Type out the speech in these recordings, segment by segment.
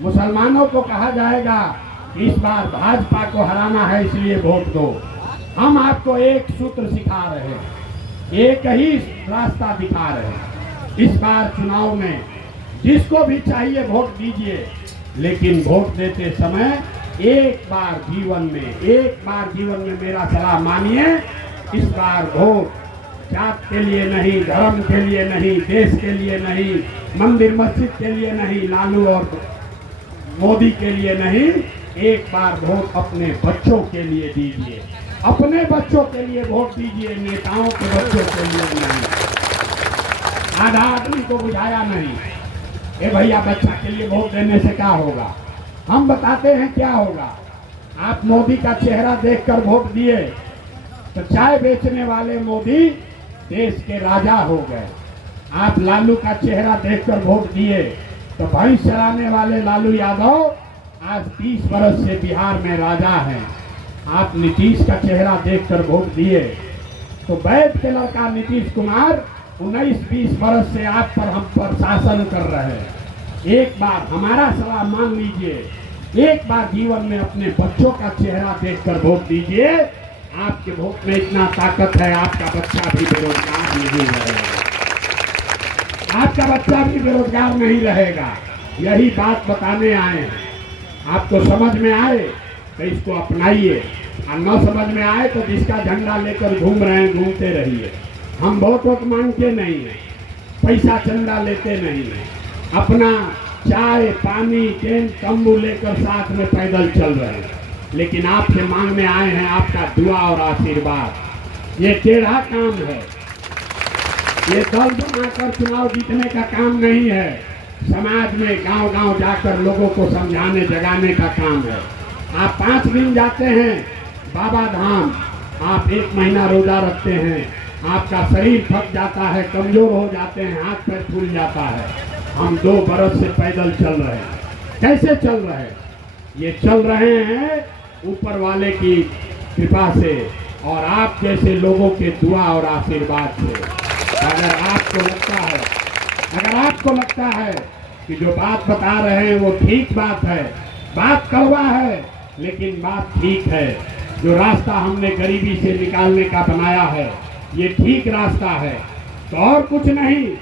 मुसलमानों को कहा जाएगा कि इस बार भाजपा को हराना है इसलिए वोट दो। हम आपको एक सूत्र सिखा रहे हैं, एक ही रास्ता दिखा रहे हैं। इस बार चुनाव में जिसको भी चाहिए वोट दीजिए, लेकिन वोट देते समय एक बार जीवन में मेरा सलाह मानिए। इस बार वोट जात के लिए नहीं, धर्म के लिए नहीं, देश के लिए नहीं, मंदिर मस्जिद के लिए नहीं, लालू और मोदी के लिए नहीं, एक बार वोट अपने बच्चों के लिए दीजिए। अपने बच्चों के लिए वोट दीजिए, नेताओं के बच्चों के लिए नहीं। आधा आदमी को बुझाया नहीं, ए भैया बच्चा के लिए वोट देने से क्या होगा। हम बताते हैं क्या होगा। आप मोदी का चेहरा देखकर वोट दिए तो चाय बेचने वाले मोदी देश के राजा हो गए। आप लालू का चेहरा देखकर वोट दिए तो भैंस चराने वाले लालू यादव आज 30 वर्ष से बिहार में राजा हैं। आप नीतीश का चेहरा देखकर वोट दिए तो वैद के लड़का नीतीश कुमार 19-20 वर्ष से आप पर हम पर शासन कर रहे हैं। एक बार हमारा सलाह मान लीजिए, एक बार जीवन में अपने बच्चों का चेहरा देखकर वोट दीजिए। आपके वोट में इतना ताकत है, आपका बच्चा भी बेरोजगार नहीं रहेगा। आपका बच्चा भी बेरोजगार नहीं रहेगा। यही बात बताने आए हैं। आपको समझ में आए तो इसको अपनाइए, और न समझ में आए तो जिसका झंडा लेकर घूम रहे हैं घूमते रहिए। हम वोट मांगते नहीं हैं, पैसा चंदा लेते नहीं हैं, अपना चाय पानी टेंट तंबू लेकर साथ में पैदल चल रहे हैं। लेकिन आपसे मांगने आए हैं आपका दुआ और आशीर्वाद। ये टेढ़ा काम है, ये दल बनाकर चुनाव जीतने का काम नहीं है। समाज में गांव-गांव जाकर लोगों को समझाने जगाने का काम है। आप 5 दिन जाते हैं बाबा धाम, आप 1 महीना रोजा रखते हैं, आपका शरीर थक जाता है, कमजोर हो जाते हैं, हाथ पैर फूल जाता है। हम 2 बरस से पैदल चल रहे हैं। कैसे चल रहे हैं? ये चल रहे हैं ऊपर वाले की कृपा से और आप जैसे लोगों के दुआ और आशीर्वाद से। अगर आपको लगता है कि जो बात बता रहे हैं वो ठीक बात है, बात कड़वा है लेकिन बात ठीक है, जो रास्ता हमने गरीबी से निकालने का बनाया है ये ठीक रास्ता है, तो और कुछ नहीं,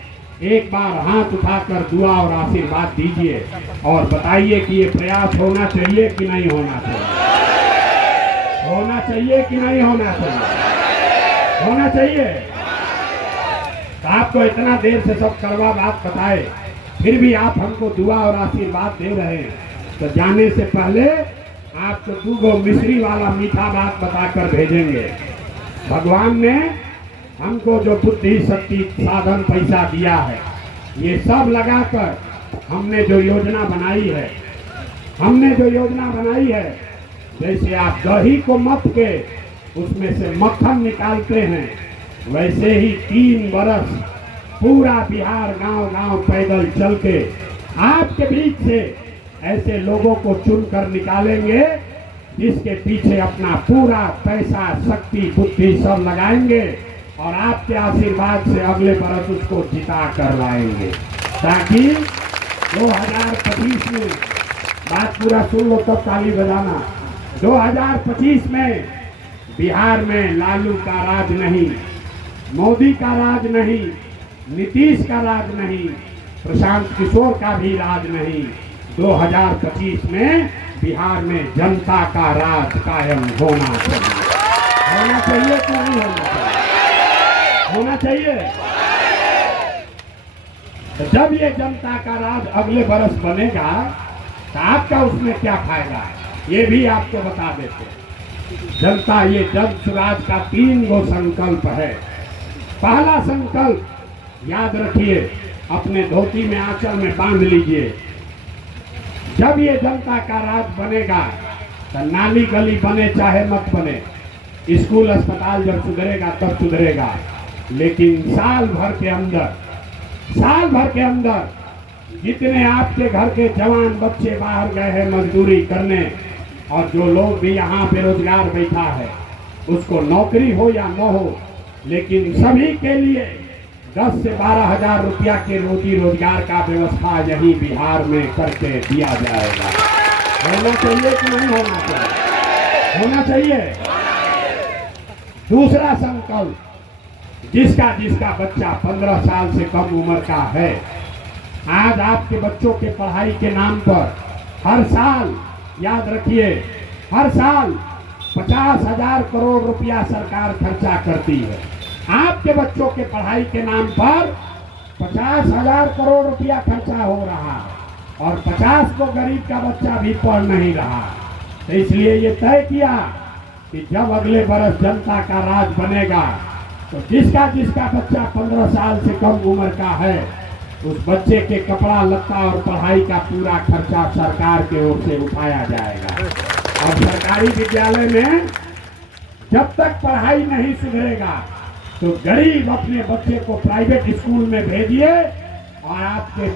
एक बार हाथ उठाकर दुआ और आशीर्वाद दीजिए और बताइए कि ये प्रयास होना चाहिए कि नहीं होना चाहिए। होना चाहिए कि नहीं होना चाहिए? होना चाहिए। तो आपको इतना देर से सब कड़वा बात बताए, फिर भी आप हमको दुआ और आशीर्वाद दे रहे हैं, तो जाने से पहले आपको 2 मिश्री वाला मीठा बात बताकर भेजेंगे। भगवान ने हमको जो बुद्धि शक्ति साधन पैसा दिया है, ये सब लगाकर हमने जो योजना बनाई है, जैसे आप दही को मथ के उसमें से मक्खन निकालते हैं, वैसे ही 3 बरस पूरा बिहार गांव-गांव पैदल चल के आपके बीच से ऐसे लोगों को चुनकर निकालेंगे जिसके पीछे अपना पूरा पैसा शक्ति बुद्धि सब लगाएंगे और आपके आशीर्वाद से अगले बरस उसको जिता कर लाएंगे, ताकि 2025 में, बात पूरा सुन लो तब ताली बजाना, 2025 में बिहार में लालू का राज नहीं, मोदी का राज नहीं, नीतीश का राज नहीं, प्रशांत किशोर का भी राज नहीं। 2025 में बिहार में जनता का राज कायम होना चाहिए। होना चाहिए कि नहीं होना चाहिए? होना चाहिए। तो जब ये जनता का राज अगले बरस बनेगा तो आपका उसमें क्या फायदा है, ये भी आपको बता देते हैं। जनता ये जन स्वराज का 3 गो संकल्प है। पहला संकल्प याद रखिए, अपने धोती में आंचल में बांध लीजिए, जब ये जनता का राज बनेगा तो नाली गली बने चाहे मत बने, स्कूल अस्पताल जब सुधरेगा तब सुधरेगा, लेकिन साल भर के अंदर जितने आपके घर के जवान बच्चे बाहर गए हैं मजदूरी करने, और जो लोग भी यहाँ बेरोजगार बैठा है, उसको नौकरी हो या न हो, लेकिन सभी के लिए 10 से 12 हजार रुपया के रोजी रोजगार का व्यवस्था यही बिहार में करके दिया जाएगा। होना चाहिए कि नहीं होना चाहिए? होना चाहिए। दूसरा संकल्प, जिसका जिसका बच्चा 15 साल से कम उम्र का है, आज आपके बच्चों के पढ़ाई के नाम पर हर साल, याद रखिए, हर साल 50,000 करोड़ रुपया सरकार खर्चा करती है। आपके बच्चों के पढ़ाई के नाम पर 50,000 करोड़ रुपया खर्चा हो रहा है और 50 को गरीब का बच्चा भी पढ़ नहीं रहा। तो इसलिए ये तय किया कि जब अगले बरस जनता का राज बनेगा तो जिसका जिसका बच्चा 15 साल से कम उम्र का है, उस बच्चे के कपड़ा लत्ता और पढ़ाई का पूरा खर्चा सरकार के ओर से उठाया जाएगा। और सरकारी विद्यालय में जब तक पढ़ाई नहीं सुधरेगा तो गरीब अपने बच्चे को प्राइवेट स्कूल में भेजिए और आपके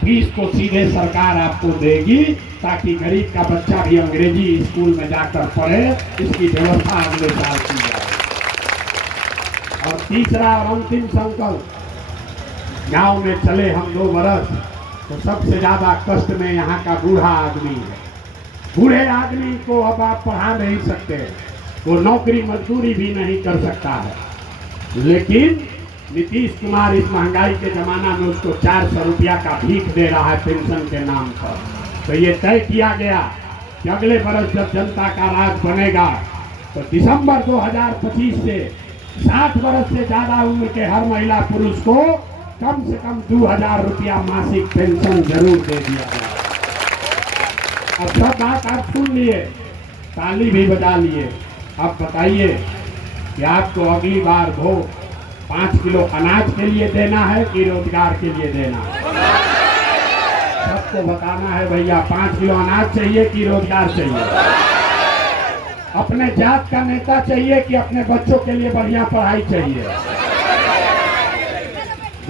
फीस को सीधे सरकार आपको देगी, ताकि गरीब का बच्चा भी अंग्रेजी स्कूल में जाकर पढ़े। इसकी व्यवस्था अगले साल की जाए। और तीसरा और अंतिम संकल्प, गांव में चले हम 2 बरस तो सबसे ज्यादा कष्ट में यहाँ का बूढ़ा आदमी है। बूढ़े आदमी को अब आप पढ़ा नहीं सकते, वो नौकरी मजदूरी भी नहीं कर सकता है। लेकिन नीतीश कुमार इस महंगाई के जमाना में उसको 400 रुपया का भीख दे रहा है पेंशन के नाम पर। तो ये तय किया गया कि अगले बरस जब जनता का राज बनेगा तो दिसंबर 2025 से 60 वर्ष से ज्यादा उम्र के हर महिला पुरुष को कम से कम 2,000 रुपया मासिक पेंशन जरूर दे दिया जाए। अब सब बात आप सुन लिए, ताली भी बजा लिए। अब बताइए कि आपको अगली बार वोट 5 किलो अनाज के लिए देना है कि रोजगार के लिए देना है? सबको बताना है भैया, 5 किलो अनाज चाहिए कि रोजगार चाहिए? अपने जात का नेता चाहिए कि अपने बच्चों के लिए बढ़िया पढ़ाई चाहिए?